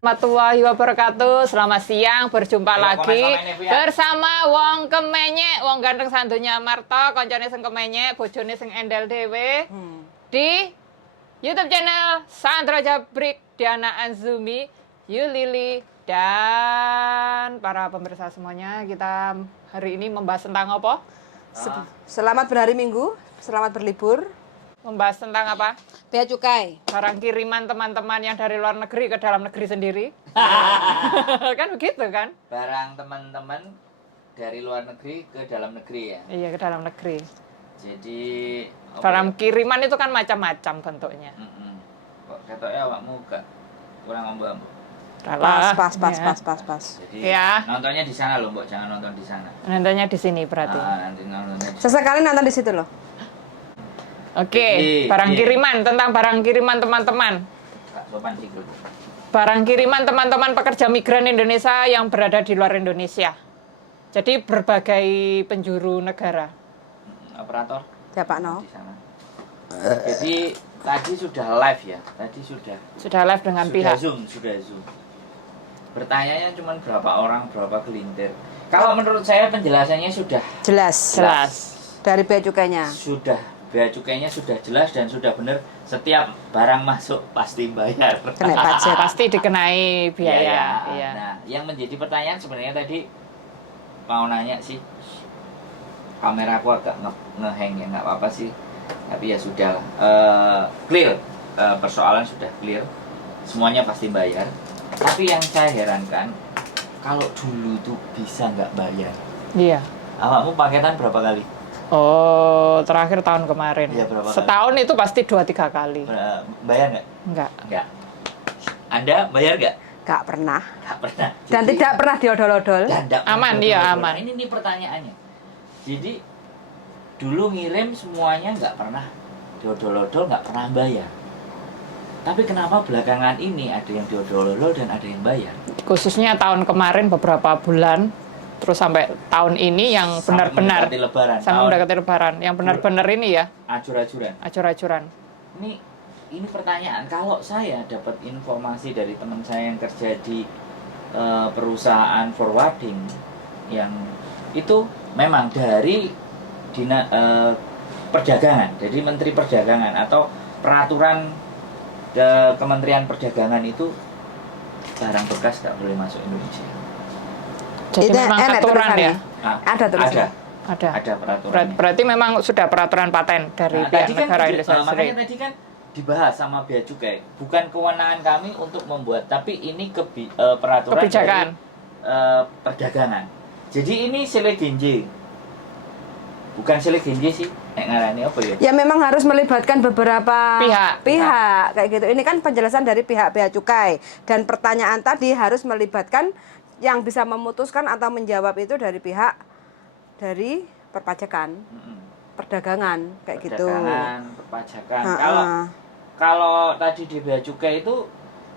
Warahmatullahi wabarakatuh. Selamat siang, berjumpa lagi bersama Wong Kemenyek, Wong ganteng sandunya Marto, koncone sing kemenyek, bojone sing endel dhewe. Di YouTube channel Sandra Jabrik, Diana Anzumi, Yulili, dan para pemirsa semuanya. Kita hari ini membahas tentang apa? Selamat berhari Minggu, selamat berlibur. Membahas tentang apa? Bea cukai. Barang kiriman teman-teman yang dari luar negeri ke dalam negeri sendiri. Kan begitu kan? Barang teman-teman dari luar negeri ke dalam negeri ya? Iya, ke dalam negeri. Jadi... Barang kiriman itu kan macam-macam bentuknya. Kok ketoknya awakmu gak kurang ambu-ambu? Pas. Jadi ya. Nontonnya di sana loh, Mbok. Jangan nonton di sana. Nontonnya di sini berarti. Nanti nontonnya di sana. Sesekali nonton di situ loh. Oke, barang kiriman, tentang barang kiriman teman-teman. Kak sopan sikil, Bu. Barang kiriman teman-teman pekerja migran Indonesia yang berada di luar Indonesia. Jadi berbagai penjuru negara. Operator Ya Pak No. di sana. Jadi tadi sudah live ya. Tadi Sudah live dengan pihak. sudah zoom. Bertanyanya cuma berapa orang, berapa gelintir. Kalau menurut saya penjelasannya sudah Jelas. Dari bea cukainya. Bea cukainya sudah jelas dan sudah benar. Setiap barang masuk pasti bayar. Kena pajak. Pasti dikenai biaya. Iya. Iya. Nah, yang menjadi pertanyaan sebenarnya tadi mau nanya sih. Kamera aku agak ngehang ya, nggak apa-apa sih. Tapi ya sudah clear. Persoalan sudah clear. Semuanya pasti bayar. Tapi yang saya herankan, kalau dulu tuh bisa nggak bayar. Iya. Awakmu paketan berapa kali? Oh, terakhir tahun kemarin. Iya, berapa kali? Setahun itu pasti 2-3 kali. Bayar nggak? Enggak. Nggak. Anda bayar nggak? Gak pernah. Nggak pernah. Dan Jadi- tidak pernah diodol-odol. Dan nggak Aman, pernah iya, dodol-dodol. aman. Ini pertanyaannya. Jadi dulu ngirim semuanya nggak pernah diodol-odol, nggak pernah bayar. Tapi kenapa belakangan ini ada yang diodol-odol dan ada yang bayar? Khususnya tahun kemarin beberapa bulan, terus sampai tahun ini yang Sampai benar-benar mendekati Lebaran. sampai mendekati Lebaran, yang benar-benar ini ya, Acur-acuran. acur-acuran. Ini pertanyaan. Kalau saya dapat informasi dari teman saya yang kerja di perusahaan forwarding, yang itu memang dari perdagangan, jadi Menteri Perdagangan atau peraturan Kementerian Perdagangan itu barang bekas nggak boleh masuk Indonesia. Jadi Itu memang enak aturan tulisannya. ya. Ada tulisannya. Ada. Peraturan. Berarti memang sudah peraturan paten dari pihak negara Indonesia makanya sendiri. tadi kan dibahas sama Bea Cukai. Bukan kewenangan kami untuk membuat, tapi ini peraturan Kebijakan. dari perdagangan. Jadi ini sile genje. Bukan sile genje sih. Ngarani apa ya? Ya memang harus melibatkan beberapa Pihak. kayak gitu. Ini kan penjelasan dari pihak bea cukai. Dan pertanyaan tadi harus melibatkan yang bisa memutuskan atau menjawab itu dari pihak dari perpajakan, perdagangan kayak gitu. Perdagangan, perpajakan. Kalau tadi di Bea Cukai itu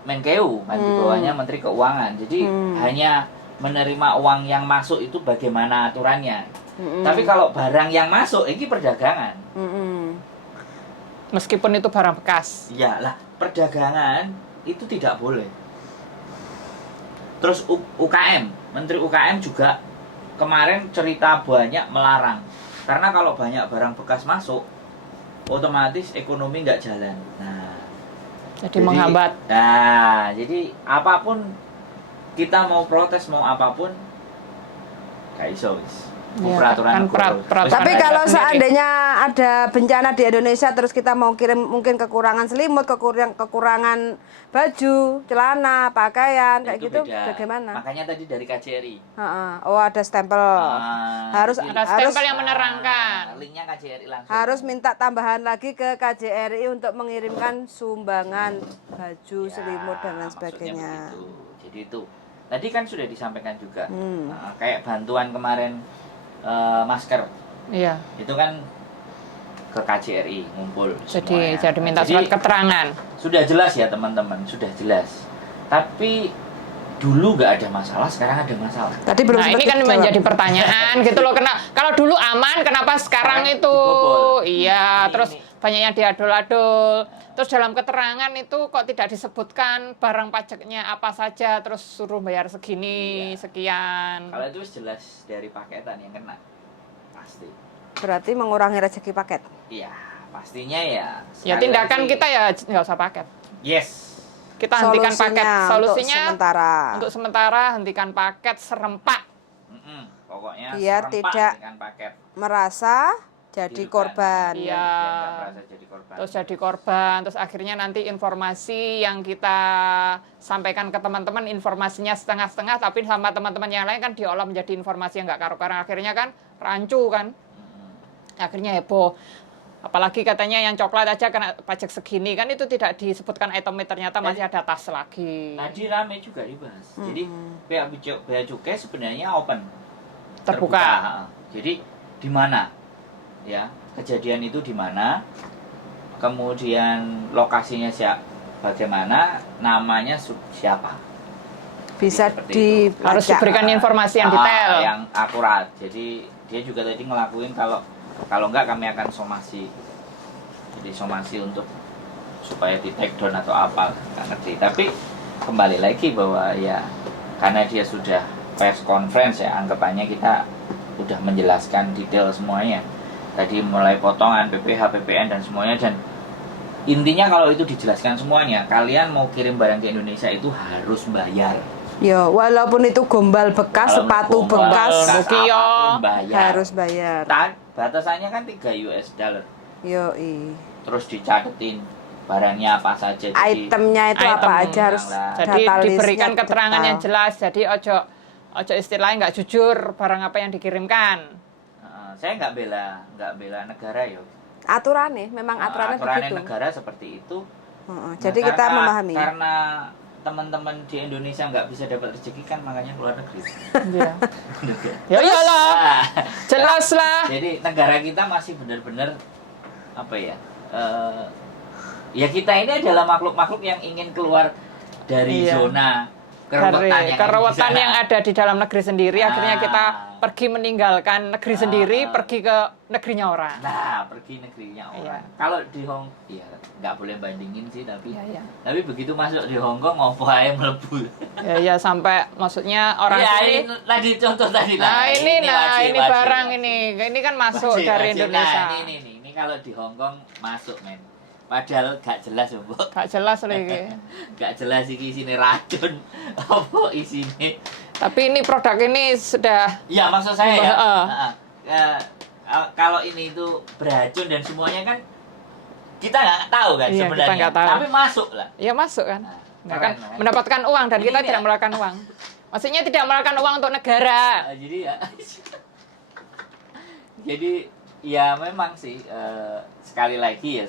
Menkeu kan di bawahnya Menteri Keuangan. Jadi hanya menerima uang yang masuk itu bagaimana aturannya. Tapi kalau barang yang masuk ini perdagangan. Meskipun itu barang bekas. Iyalah, perdagangan itu tidak boleh. Terus UKM, Menteri UKM juga kemarin cerita banyak melarang. Karena kalau banyak barang bekas masuk, otomatis ekonomi nggak jalan. Jadi menghambat. Nah, jadi apapun kita mau protes mau apapun, gak iso wis. Iya, Peraturan kan negara. peraturan. Tapi Ada kalau sendiri. seandainya ada bencana di Indonesia terus kita mau kirim mungkin kekurangan selimut, kekurangan baju, celana, pakaian kayak Itu gitu beda. bagaimana? Makanya tadi dari KJRI. Oh ada stempel. Harus Ada stempel yang menerangkan. Linknya KJRI langsung. Harus minta tambahan lagi ke KJRI untuk mengirimkan sumbangan baju, Ya, selimut dan lain maksudnya sebagainya. begitu. Jadi itu tadi kan sudah disampaikan juga. Kayak bantuan kemarin masker Iya. itu kan ke KJRI ngumpul Jadi semuanya. minta Jadi, surat keterangan. sudah jelas ya teman-teman, sudah jelas. Tapi dulu nggak ada masalah, sekarang ada masalah. Tadi belum Nah, sempat ini kan dijawab. menjadi pertanyaan gitu loh. Kalau dulu aman, kenapa sekarang Sekarang itu? dibobol. Iya, Ini- terus ini. banyak yang diadol-adol. Terus dalam keterangan itu kok tidak disebutkan barang pajaknya apa saja, terus suruh bayar segini, sekian. Kalau itu jelas dari paketan yang kena. Pasti. Berarti mengurangi rezeki paket. Iya, pastinya ya. Ya sekali tindakan lagi, kita ya nggak usah paket. Yes. Kita hentikan paket. Solusinya untuk untuk sementara hentikan paket serempak. Pokoknya biar serempak tidak dengan paket. merasa jadi Dirugikan. korban. Iya. Biar nggak merasa jadi korban. Terus jadi korban, terus akhirnya nanti informasi yang kita sampaikan ke teman-teman informasinya setengah-setengah, tapi sama teman-teman yang lain kan diolah menjadi informasi yang nggak karu-karuan, akhirnya kan rancu kan, akhirnya heboh. Apalagi katanya yang coklat aja kena pajak segini, kan itu tidak disebutkan itemnya, ternyata masih ada tas lagi. Tadi rame juga dibahas. Jadi bea cukai sebenarnya open, Terbuka. Jadi di mana? Ya, kejadian itu di mana, kemudian lokasinya bagaimana, namanya siapa, Bisa seperti itu. Harus diberikan informasi yang detail, yang akurat. Jadi dia juga tadi ngelakuin kalau enggak kami akan somasi, jadi somasi untuk supaya di take down atau apa, nggak ngerti. Tapi kembali lagi bahwa ya karena dia sudah press conference ya, anggapannya kita udah menjelaskan detail semuanya. Tadi mulai potongan PPh, PPN dan semuanya, dan intinya kalau itu dijelaskan semuanya, kalian mau kirim barang ke Indonesia itu harus bayar. Ya, walaupun itu gombal bekas, sepatu Gombal, bekas, Mukio, apapun bayar. harus bayar. Batasannya kan $3. Yoi. Terus dicatetin barangnya apa saja. Jadi Itemnya itu Item. apa aja harus jadi data diberikan listnya keterangan yang detail. jelas, jadi ojo istilahnya nggak jujur barang apa yang dikirimkan. saya nggak bela negara ya. Aturannya, memang aturannya begitu. Negara seperti itu. Jadi kita memahami. Karena teman-teman di Indonesia nggak bisa dapat rezeki kan, makanya keluar negeri. Iya. Ya iyalah, Nah, jelas lah. jadi negara kita masih benar-benar apa ya? Ya kita ini adalah makhluk-makhluk yang ingin keluar dari Iya. zona Dari kerewetan yang ada di dalam negeri sendiri, Nah. akhirnya kita pergi meninggalkan negeri sendiri, pergi ke negerinya orang. Nah, pergi negerinya orang. Iya. Kalau di ya nggak boleh bandingin sih, tapi Iya, iya. tapi begitu masuk di Hong Kong ngopo ae mlebu. Ya sampai maksudnya orang ya, sini. ini tadi contoh tadi. Nah, ini wajib, barang wajib. ini kan masuk Wajib, dari wajib. Indonesia. Nah, ini kalau di Hong Kong masuk, men. Padahal gak jelas, Bu. Gak jelas lagi. Gak jelas iki isine racun apa isine. Tapi ini produk ini sudah Ya, maksud saya ya. Heeh. Kalau ini itu beracun dan semuanya kan kita nggak tahu kan Iya, kita sebenarnya. nggak tahu. Tapi masuk lah. ya masuk kan. Nah, Nggak keren, kan kan? mendapatkan uang dan Ini kita dia. tidak mengeluarkan uang. Maksudnya tidak mengeluarkan uang untuk negara. Jadi ya jadi ya memang sih sekali lagi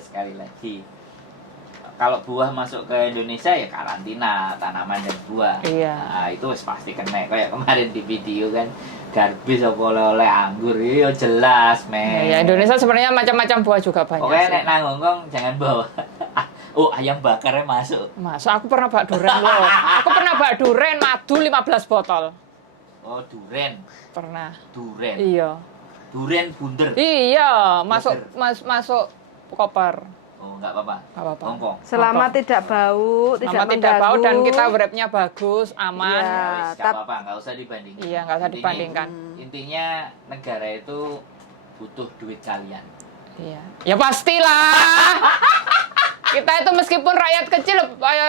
kalau buah masuk ke Indonesia ya karantina tanaman dan buah. Iya. Nah, itu pasti kena. Kayak kemarin di video kan garbis apa oleh anggur, iya jelas men. Ya, Indonesia sebenarnya macam-macam buah juga banyak. Pokoknya sih. nek nang Hongkong jangan bawa. Oh, ayam bakarnya masuk. Masuk, aku pernah bak duren loh. Aku pernah bak duren madu 15 botol. Oh, duren. Pernah. Duren. Iya. Duren bunder. Iya, masuk koper. Oh, enggak apa-apa. Nggak apa-apa. Hongkong. Selama tidak bau, tidak Sama tidak bau mengganggu. dan kita wrapnya bagus, aman. Iya. Ya, wis, nggak tap- apa-apa, nggak usah dibandingin. Iya, nggak usah dibandingkan. Intinya negara itu butuh duit kalian. Iya. Ya pastilah. Kita itu meskipun rakyat kecil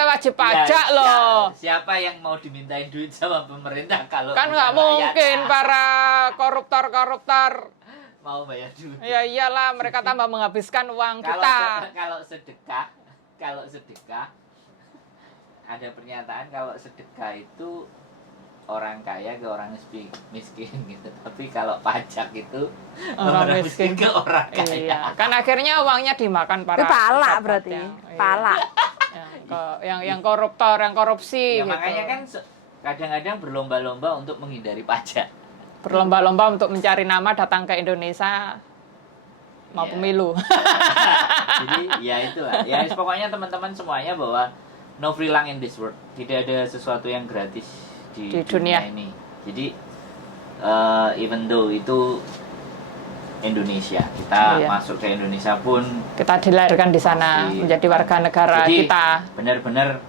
wajib pajak Ya, loh. Siapa yang mau dimintain duit sama pemerintah kalau Kan bukan nggak mungkin rakyat? para koruptor Mau bayar duit. ya iyalah mereka tambah menghabiskan uang Kalau kita. kalau sedekah ada pernyataan kalau sedekah itu orang kaya ke orang miskin gitu. Tapi kalau pajak itu Orang miskin ke orang kaya. Iya, kan akhirnya uangnya dimakan para Itu palak pejabat berarti. Iya. Palak. Yang koruptor, yang korupsi Ya, gitu. makanya kan kadang-kadang berlomba-lomba untuk menghindari pajak. Berlomba-lomba untuk mencari nama datang ke Indonesia mau Iya. pemilu. Jadi ya itulah. Ya pokoknya teman-teman semuanya bahwa no free lunch in this world. Tidak ada sesuatu yang gratis di Di dunia. ini. Jadi even though itu Indonesia. Kita Iya. masuk ke Indonesia pun Kita dilahirkan di sana, Masih. menjadi warga negara jadi, kita.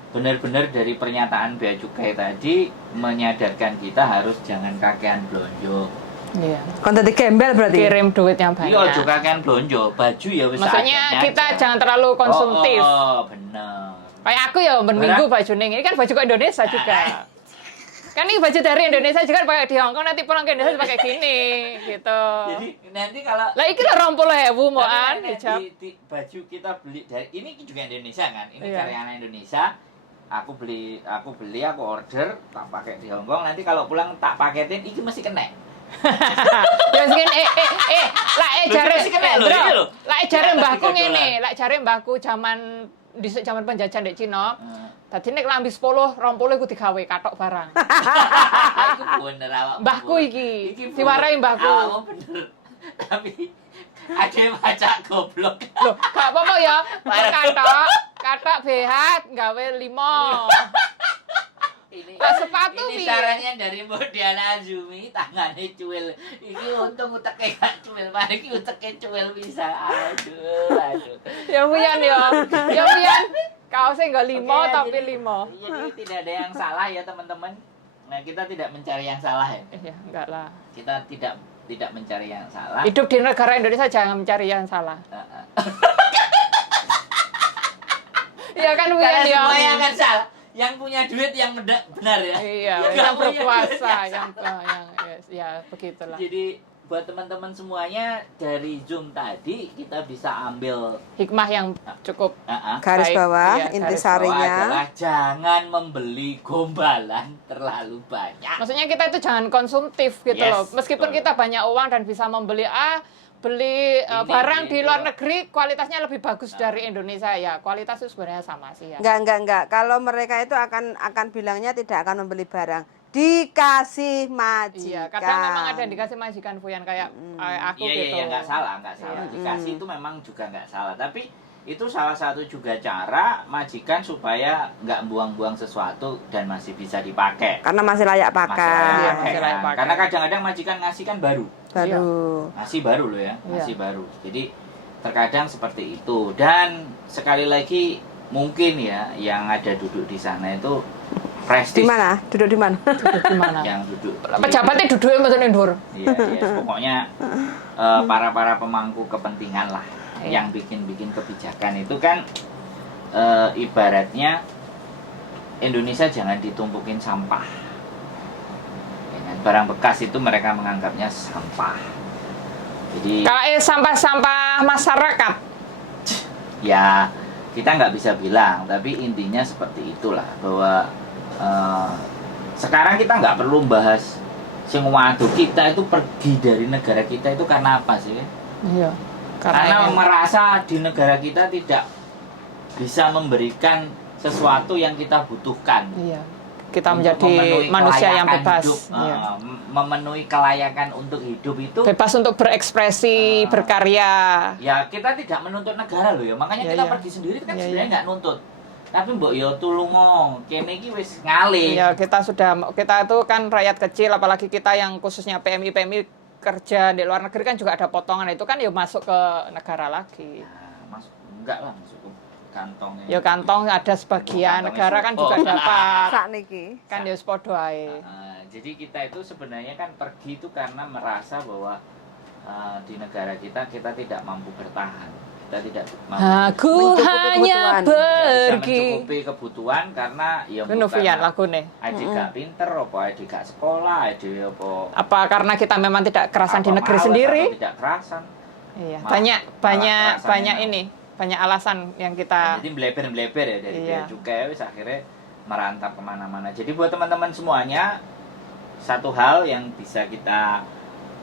benar-benar dari pernyataan Bea Cukai tadi menyadarkan kita harus jangan kakean blonjo. Iya. Kon tadi gembel berarti. Kirim duit yang Iya, banyak. juga kakean blonjo, baju ya wis Maksudnya seadanya kita aja. jangan terlalu konsumtif. Oh, bener. Kayak aku ya berminggu baju ning. Ini kan baju ke Indonesia juga. Kan ini baju dari Indonesia juga pakai di Hong Kong, nanti pulang ke Indonesia pakai gini gitu. Jadi nanti kalau Lah iki lho 20.000 moan Tapi hijab. di baju kita beli dari ini juga Indonesia kan, ini Iya. karya anak Indonesia. Aku beli, aku order, tak pakai di Hong Kong. Nanti kalau pulang tak paketin, iki mesti kena. Ya mungkin lah jare Masih kena lho, bro. ini lho. Lah jare $3 mbahku ngene, lah jare mbahku zaman dhisik zaman penjajahan di Cina. Dadi nek lambi 10, 20 iku digawe katok barang. Iku bener awak. Mbahku iki, diwarai mbahku. Awakmu bener. Tapi ada yang baca goblok. Loh, gak apa-apa ya. Katok BH gawe 5. Ini, Lah, sepatu ini piye? sarannya dari Mbak Diana Azumi, tangannya cuil. Iki untung uteknya gak cuil, mari iki uteknya cuil bisa. Aduh. Ya Wian ya. Ya Wian. Kaosnya enggak 5 Oke, tapi jadi- 5. Jadi tidak ada yang salah ya teman-teman. Nah, kita tidak mencari yang salah ya. Ya, enggak lah. Kita tidak mencari yang salah. Hidup di negara Indonesia jangan mencari yang salah. Iya kan Karena Wian ya. semuanya akan salah. Yang punya duit yang benar ya. Iya, Yang yang nggak punya berkuasa, duit yang yes, ya begitulah. Jadi buat teman-teman semuanya dari Zoom tadi kita bisa ambil Hikmah yang cukup Garis Baik, bawah iya, garis bahwa intisarinya. adalah jangan membeli gombalan terlalu banyak. maksudnya kita itu jangan konsumtif gitu Yes, loh. Meskipun betul. kita banyak uang dan bisa membeli beli Ini, barang di itu. luar negeri kualitasnya lebih bagus dari Indonesia ya. Kualitas itu sebenarnya sama sih ya. Enggak. Kalau mereka itu akan bilangnya tidak akan membeli barang, dikasih majikan. Iya, kadang memang ada yang dikasih majikan Fuyan kayak aku Iya, gitu. iya, nggak salah. Iya. Dikasih itu memang juga nggak salah. Tapi itu salah satu juga cara majikan supaya nggak buang-buang sesuatu dan masih bisa dipakai. Karena masih layak pakai. Iya, masih layak kan. pakai. Karena kadang-kadang majikan ngasih kan baru. Baru. Masih baru loh ya, Iya. masih baru. Jadi terkadang seperti itu. Dan sekali lagi mungkin ya yang ada duduk di sana itu Di prestis. mana? Duduk di mana? Duduk di mana? Yang duduk. Pejabatnya duduknya mboten ndur. Iya, pokoknya para pemangku kepentingan lah Iya. yang bikin kebijakan itu kan ibaratnya Indonesia jangan ditumpukin sampah. Ya kan? Barang bekas itu mereka menganggapnya sampah. Jadi Kayak sampah-sampah masyarakat. ya kita nggak bisa bilang, tapi intinya seperti itulah bahwa sekarang kita nggak perlu bahas sing waduh kita itu pergi dari negara kita itu karena apa sih? Iya. Karena ini- merasa di negara kita tidak bisa memberikan sesuatu yang kita butuhkan. Iya. Kita Untuk menjadi memenuhi manusia yang kelayakan bebas. hidup, Iya. memenuhi kelayakan untuk hidup itu Bebas untuk berekspresi, berkarya. ya kita tidak menuntut negara loh ya. Makanya Iya, kita iya. pergi sendiri kan Iya, sebenarnya iya. nggak nuntut. Tapi mbok yo tulungo, kene iki wis ngalih. Iya, kita itu kan rakyat kecil, apalagi kita yang khususnya PMI kerja di luar negeri kan juga ada potongan itu kan ya masuk ke negara lagi. Nah, masuk enggak lah masuk ke kantongnya. Ya kantong ada sebagian, Kantongnya negara kan juga support. dapat. Sak niki. Kan ya sepodo ae. Jadi kita itu sebenarnya kan pergi itu karena merasa bahwa di negara kita tidak mampu bertahan. Kita tidak mampu Aku Mencukupi hanya kebutuhan. tidak bisa pergi. mencukupi kebutuhan karena ya Itu Novian lagune. adik gak pinter apa adik gak sekolah adik apa Apa karena kita memang tidak kerasan di apa negeri males sendiri? atau tidak kerasan. Iya, Malah- banyak malah kerasannya ini, banyak alasan yang kita Jadi bleber ya dari Iya. bea cukai wis akhirnya merantap kemana-mana. Jadi buat teman-teman semuanya satu hal yang bisa kita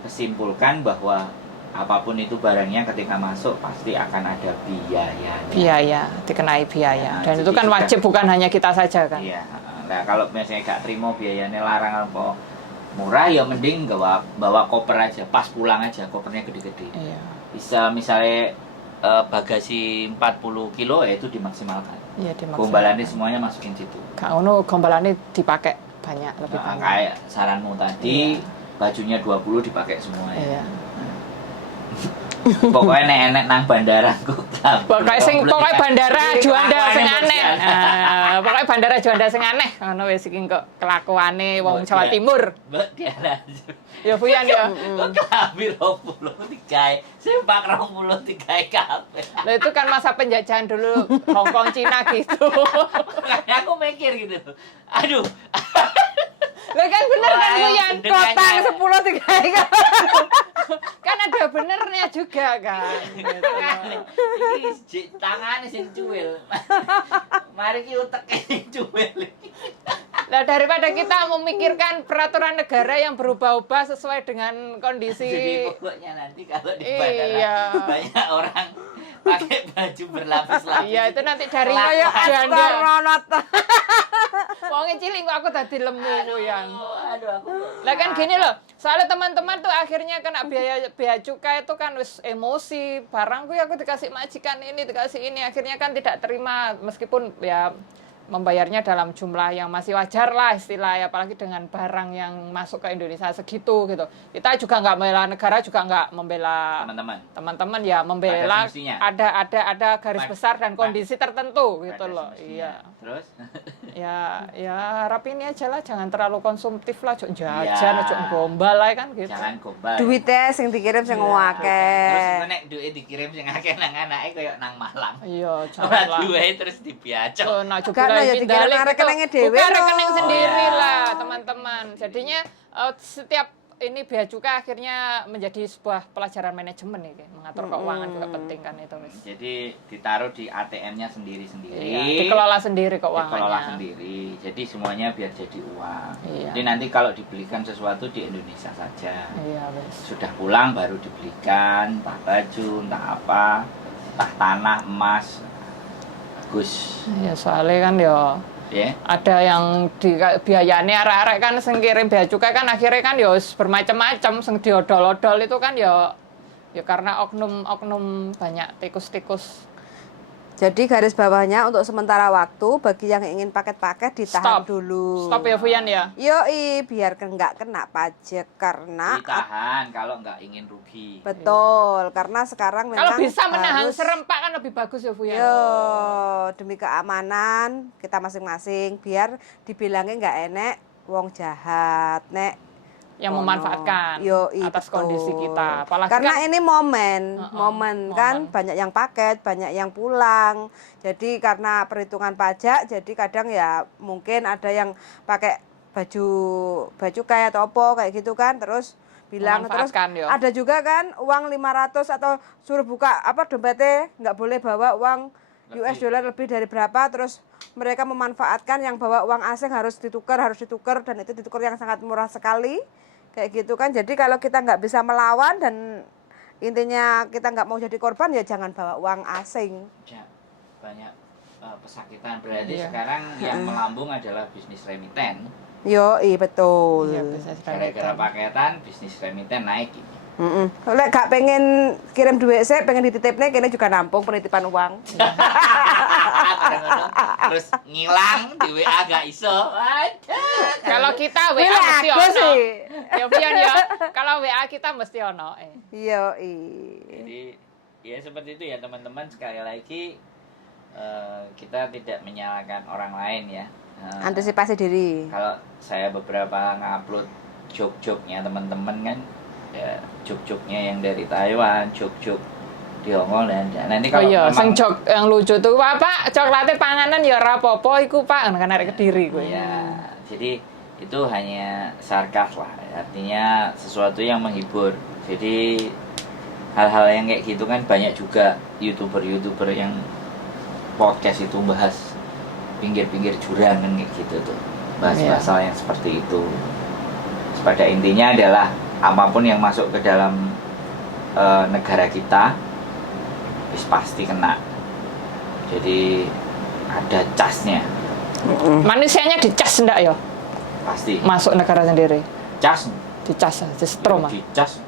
kesimpulkan bahwa apapun itu barangnya ketika masuk pasti akan ada biayanya. biaya, dikenai biaya. Ya, Dan jadi itu kan juga- wajib bukan hanya kita saja kan. Iya. Nah kalau misalnya gak terima biayanya larang apa murah ya mending bawa koper aja. Pas pulang aja kopernya gede-gede. Iya. Bisa misalnya bagasi 40 kilo ya itu dimaksimalkan. Iya, dimaksud. Gombalannya semuanya masukin situ. Gak ono gombalannya dipakai banyak, lebih Nah, banyak. kayak saranmu tadi, bajunya 20 dipakai semua ya. Iya. Pokoknya enek nang bandara ku. Pokoknya bandara Juanda sing Kelakuane aneh. Pokoknya bandara Juanda sing aneh. Ngono wis iki kok kelakuane wong Jawa Timur. Mbak dia Ya Fuyan ya. kok klambi 20 digawe, sempak 20 digawe kabeh. Lah itu kan masa penjajahan dulu Hong Kong Cina gitu. Makanya aku mikir gitu. Aduh. Lah kan bener kan Wah, Fuyan. Kotang 10 3 Kan ada benernya juga kan. Gitu. Iki tangane sing cuwil. Mari ki uteke sing cuwil. Nah daripada kita memikirkan peraturan negara yang berubah-ubah sesuai dengan kondisi. Jadi pokoknya nanti kalau di bandara Iya. banyak orang pakai baju berlapis-lapis. Iya itu nanti dari Kayak janda. astronot. Wongnya cilik kok aku tadi lemu Fuyan. Aduh aku. Lah kan gini loh, soalnya teman-teman tuh akhirnya kena biaya cukai itu kan wis emosi, barangku ya aku dikasih majikan ini, dikasih ini, akhirnya kan tidak terima meskipun ya membayarnya dalam jumlah yang masih wajar lah istilahnya, apalagi dengan barang yang masuk ke Indonesia segitu gitu. Kita juga nggak membela negara, juga nggak membela teman-teman ya, membela ada garis besar dan kondisi tertentu gitu loh. Iya. Terus? ya harap ini aja lah, jangan terlalu konsumtif lah, cok jajan, cok gombal lah kan gitu. Jangan gombal. Duitnya sing dikirim sing akeh. Terus nek duit dikirim sing akeh nang anake koyo nang Malang. Iya, Ora jangan lah. duwe terus dibiacok. Nah, coba Karena lagi ya dikirim nang rekeningnya dhewe buka loh. rekening sendiri Oh, lah, iya. teman-teman. Jadinya setiap ini bea cukai akhirnya menjadi sebuah pelajaran manajemen nih, mengatur keuangan juga penting kan itu, Mas. Jadi ditaruh di ATM-nya sendiri-sendiri. Iya, dikelola sendiri keuangannya. Dikelola sendiri. Jadi semuanya biar jadi uang. Iya. Jadi nanti kalau dibelikan sesuatu di Indonesia saja. Iya, Mas. Sudah pulang baru dibelikan, entah baju, entah apa, entah tanah, emas. Bagus. Ya soalnya kan ya Ya. ada yang biayane arek-arek kan sing kirim bea cukai kan akhirnya kan ya wis bermacam-macam sing diodol-odol itu kan ya karena oknum-oknum banyak tikus-tikus. Jadi garis bawahnya untuk sementara waktu bagi yang ingin paket-paket ditahan Stop. dulu. Stop ya Fuyan ya. Yoi, biar nggak kena pajak karena Ditahan kalau nggak ingin rugi. betul, karena sekarang memang Kalau bisa menahan harus- serempak kan lebih bagus ya Fuyan. Yo, demi keamanan kita masing-masing biar dibilangnya nggak enek wong jahat, nek Yang ono. memanfaatkan Yoi, atas betul. kondisi kita. Apalagi karena kan ini momen kan momen. banyak yang paket, banyak yang pulang. Jadi karena perhitungan pajak, jadi kadang ya mungkin ada yang pakai baju kayak atau apa kayak gitu kan, terus bilang terus Memanfaatkan, yo. ada juga kan uang 500 atau suruh buka apa dompetnya nggak boleh bawa uang US dollar lebih dari berapa, terus mereka memanfaatkan yang bawa uang asing harus ditukar dan itu ditukar yang sangat murah sekali kayak gitu kan. Jadi kalau kita nggak bisa melawan dan intinya kita nggak mau jadi korban ya jangan bawa uang asing. Ya, banyak pesakitan. Berarti Iya. sekarang yang melambung adalah bisnis remiten. Yoi, betul. Iya, bisnis Gara-gara remiten. paketan, bisnis remiten naik ini. Lek gak pengen kirim duit sih, pengen dititipnya kene juga nampung penitipan uang. Terus ngilang di WA gak iso. Aduh. Kalau kita WA Wih, mesti aku ono. sih. Ya Fuyan ya. Kalau WA kita mesti ono. Yoi. Jadi ya seperti itu ya teman-teman, sekali lagi kita tidak menyalahkan orang lain ya. Antisipasi diri. Kalau saya beberapa ngupload joke-joke-nya teman-teman kan, ya joke-joke-nya yang dari Taiwan, joke-joke di Hongkong dan nanti Oh kalau iya, memang sing jok yang lucu tuh, Pak, coklatnya panganan ya ora apa-apa iku, Pak, kan arek Kediri kuwi. ya, jadi itu hanya sarkas lah, artinya sesuatu yang menghibur. Jadi hal-hal yang kayak gitu kan banyak juga youtuber yang podcast itu bahas pinggir-pinggir jurang kan kayak gitu tuh, bahas hal yang seperti itu. Pada intinya adalah apapun yang masuk ke dalam negara kita pasti kena. Jadi ada casnya Manusianya dicas ndak ya? pasti. Masuk negara sendiri. Cas Dicas, di setrum ah. dicas.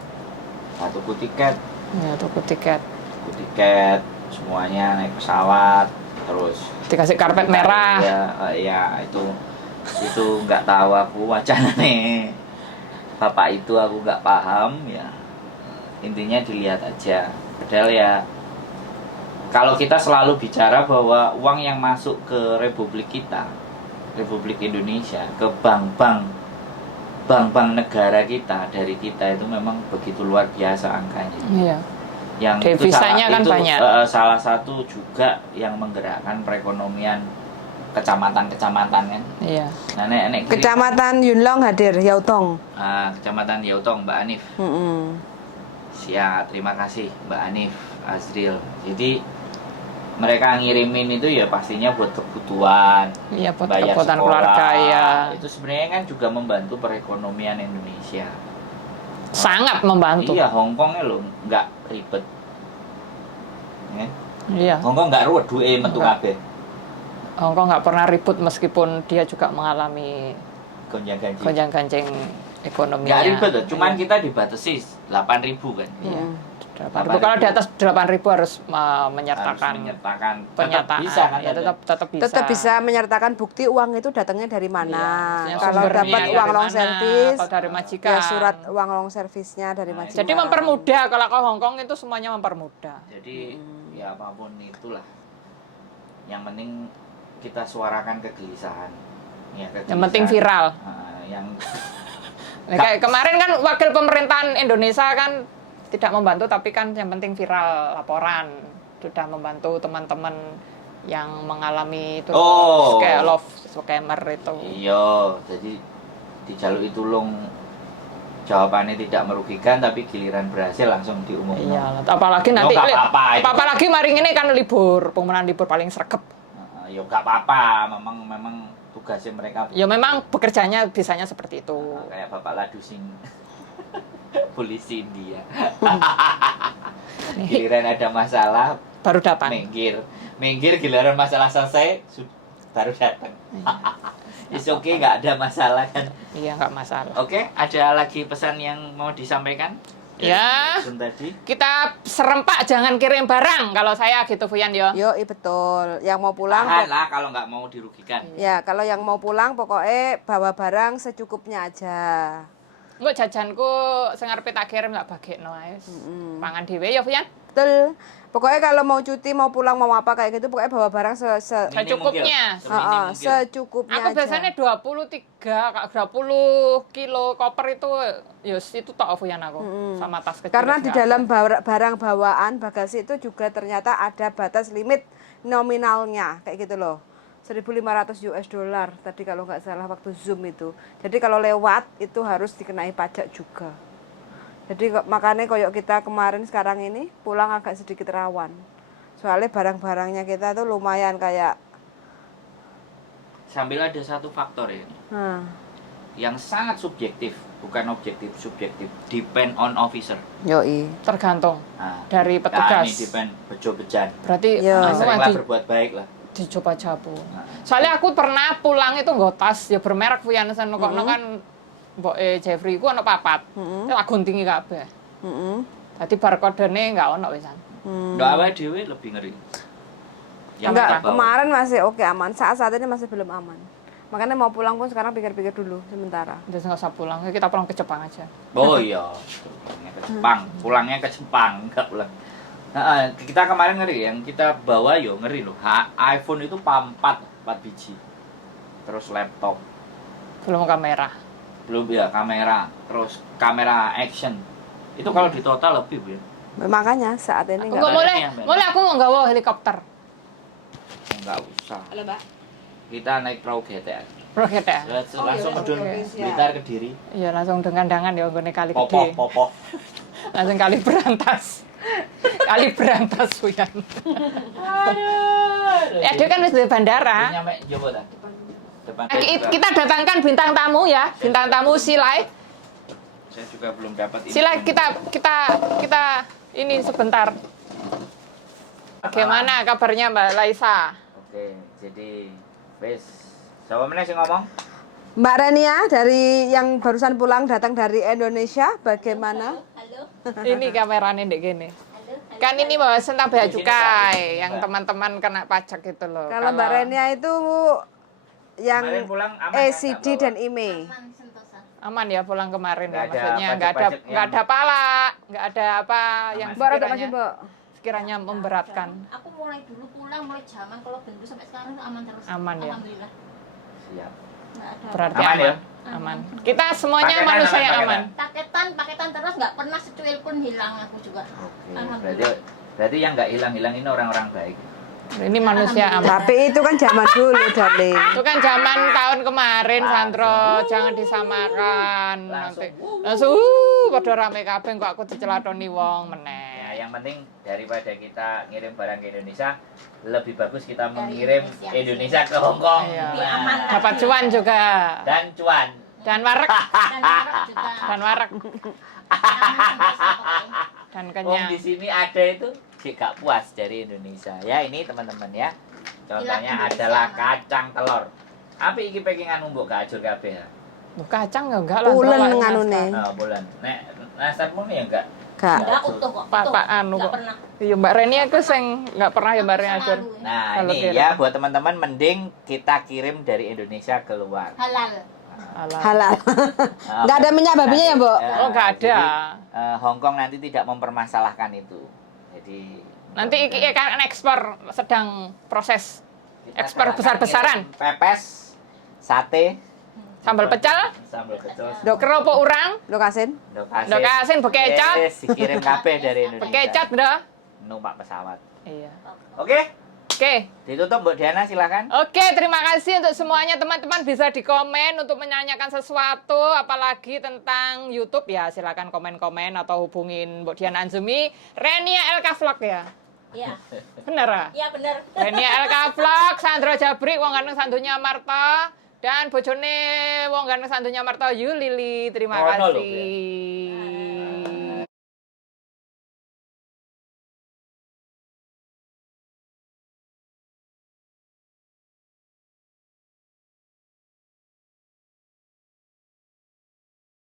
Tuku tiket, Ya, tuku tiket. semuanya naik pesawat, terus Dikasih karpet merah. ya itu nggak tahu aku wacana nih bapak itu, aku nggak paham ya. intinya dilihat aja. Padahal ya kalau kita selalu bicara bahwa uang yang masuk ke Republik kita, Republik Indonesia, ke bank-bank negara kita, dari kita itu memang begitu luar biasa angkanya. Iya. Yang Devisanya kan banyak. Salah satu juga yang menggerakkan perekonomian kecamatan-kecamatan kan. Iya. Nah, nek Kecamatan Yunlong hadir, Yautong. Kecamatan Yautong, Mbak Anif. Siap, terima kasih Mbak Anif, Azril. Jadi mereka ngirimin itu ya pastinya buat kebutuhan, Iya, buat bayar kebutuhan sekolah. keluarga ya. Itu sebenarnya kan juga membantu perekonomian Indonesia. Sangat membantu. Iya, Hongkongnya loh nggak ribet. Ya. Iya. Hongkong nggak ruwet, duwe metu kabeh. Hongkong nggak pernah ribut meskipun dia juga mengalami Gonjang-ganjing. gonjang-ganjing ekonominya. Nggak ribet loh, cuman kita dibatasi 8.000 kan. Iya. 8.000. Kalau di atas 8.000 harus menyertakan Harus menyertakan penyataan. tetap bisa kan Ya, tetap bisa. Tetap bisa menyertakan bukti uang itu datangnya dari mana. Iya, Kalau sumbernya dapat dari uang mana, long service, atau dari majikan. ya surat uang long service-nya dari Nah, majikan. Jadi mempermudah, kalau ke Hongkong itu semuanya mempermudah. Jadi ya apapun itulah. Yang penting kita suarakan kegelisahan. Ya, Yang penting viral. Yang Nah, kayak kemarin kan wakil pemerintahan Indonesia kan tidak membantu, tapi kan yang penting viral laporan sudah membantu teman-teman yang mengalami itu kayak love scammer itu. Iya, jadi di jalur itu long jawabannya tidak merugikan, tapi giliran berhasil langsung diumumkan. Iya, apalagi nanti nggak apa-apa, itu. apalagi hari ini kan libur, pengumuman libur paling sregep. Ya nggak apa-apa, memang tugasnya mereka. Ya memang bekerjanya bisanya seperti itu. Kayak Bapak Ladu Sing polisi India. Giliran ada masalah Baru datang. minggir giliran masalah selesai baru datang. It's okay, nggak ada masalah kan. Iya, nggak masalah. Oke, ada lagi pesan yang mau disampaikan? Ya. Tadi. Kita serempak jangan kirim barang kalau saya gitu Fuyan yo. Yo, betul. Yang mau pulang, Tahan lah kalau nggak mau dirugikan. ya kalau yang mau pulang pokoknya bawa barang secukupnya aja. Engko jajanku sing arepe tak kirim tak bagekno ae. Pangan dhewe ya Fuyan. Betul. Pokoknya kalau mau cuti, mau pulang, mau apa kayak gitu, pokoknya bawa barang Secukupnya. secukupnya Aku aja. biasanya 20 kilo koper itu ya itu tok Fuyan aku sama tas kecil. Karena di dalam barang bawaan bagasi itu juga ternyata ada batas limit nominalnya kayak gitu loh. 1.500 US dollar tadi kalau nggak salah waktu Zoom itu. Jadi kalau lewat itu harus dikenai pajak juga. Jadi makanya koyok kita kemarin sekarang ini pulang agak sedikit rawan. Soalnya barang-barangnya kita tuh lumayan kayak. Sambil ada satu faktor ya. Yang sangat subjektif, bukan objektif, subjektif. Depend on officer. Yoi. Tergantung Nah, dari petugas. Ini depend bejo-bejan. Berarti Ya. Seringlah berbuat baik lah. dicoba jabu. Soalnya aku pernah pulang itu nggo tas ya bermerek Fuyan sen kok kan mboke Jeffrey ku ono papat. Tak guntingi kabeh. Dadi barcode-ne enggak ono wisan. Nggak awake dhewe lebih ngeri. Enggak, kita bawa. kemarin masih oke aman. Saat ini masih belum aman. Makanya mau pulang pun sekarang pikir-pikir dulu sementara. Terus nggak usah pulang, kita pulang ke Jepang aja. Oh iya, pulangnya ke Jepang, pulangnya ke Jepang, enggak pulang. Nah, kita kemarin ngeri, yang kita bawa yo ngeri loh. iPhone itu 4 biji. Terus laptop, Belum kamera. belum ya kamera, terus kamera action. Itu kalau di total lebih, Bu. Makanya saat ini Aku enggak. nggak boleh aku nggak bawa helikopter. Enggak usah. Halo, Mbak. Kita naik perahu GTR. Roket ya? Langsung iya, medun iya. Blitar ke Kediri. Iya langsung dengan dangan ya nggone kali Popoh, gede. popoh. Langsung kali berantas. Kali berantas Fuyan. Aduh. Dia kan wis di bandara. Nyampe Jowo ta? Depan. Kita datangkan bintang tamu ya, bintang tamu Silai. Saya juga belum dapat ini. Silai kita ini sebentar. Bagaimana kabarnya Mbak Laisa? Oke, jadi wes. Siapa meneh sing ngomong? Mbak Renia dari yang barusan pulang datang dari Indonesia, bagaimana? Ini kameranya ndek gini. Kan ini bahas tentang bea cukai yang teman-teman kena pajak itu loh. Kalau Mbak Renia itu yang Kemarin pulang aman kan, ECD nggak bawa? dan IMEI. Aman ya pulang kemarin Nggak ya, ada maksudnya pajak-pajak nggak ada pala, nggak ada apa yang Mbak rada maju, sekiranya, Mbak. sekiranya memberatkan. Aku mulai dulu pulang mulai zaman kalau gendut sampai sekarang tuh aman terus. Aman ya? Alhamdulillah. Siap. Nggak ada. Berarti Aman aman. ya? Aman. Kita semuanya Paketan manusia yang aman, aman. Paketan terus nggak pernah secuil pun hilang aku juga. Oke. Alhamdulillah. Berarti yang nggak hilang-hilang ini orang-orang baik. Ini manusia aman. Tapi itu kan zaman dulu, darling. Itu kan zaman tahun kemarin, Sandro. Jangan disamakan. Nanti langsung padha rame kabeh kok aku dicelatoni wong meneh. Ya, yang penting daripada kita ngirim barang ke Indonesia, lebih bagus kita mengirim Indonesia ke Hong Kong. Iya. Lebih aman lagi. Dapat cuan juga. Dan cuan. Dan wareg. Dan jarak juga. Dan wareg. Aman sampai pokoknya. Dan Om kenyang. di sini ada itu gak puas dari Indonesia. Ya ini teman-teman ya. Contohnya Indonesia. adalah kacang telur. Apa iki pekingan umbuk gak ajur kabeh. Loh, kacang ya enggak lah. Ulen Ndro, nganune. Nah, bulan. Nek nasarmu ya enggak. Gak. Enggak utuh kok. Pak anu Nggak kok. pernah. Iya Mbak Reni aku sing enggak pernah ya Mbak Reni Aku ajar. selalu. Nah, Kalau ini kirim. ya buat teman-teman mending kita kirim dari Indonesia keluar. Halal. Alah. Halal. Nggak ada minyak babinya ya, Mbok? Oh, nggak ada. Hong Kong nanti tidak mempermasalahkan itu. Jadi Nanti iki kan ekspor sedang proses kita ekspor silakan besar-besaran. kirim Pepes, sate, Sambal pecel, sambal pecel, kerupuk urang, Lokasin. ndok asin, bekecot. Yes, dikirim kabeh dari Indonesia. bekecot, Bro. Numpak pesawat. Iya. Oke, Oke. ditutup Mbak Diana silakan. Oke, terima kasih untuk semuanya teman-teman bisa di komen untuk menanyakan sesuatu apalagi tentang YouTube ya silakan komen-komen atau hubungin Mbok Diana Anzumi, Renia LK Vlog ya. Iya. Bener ah? Iya benar. Renia LK Vlog, Sandro Jabrik, wong ganteng sandunya Marta dan bojone wong ganteng sandunya Marta Yu Lili. Terima Ono lho, kasih.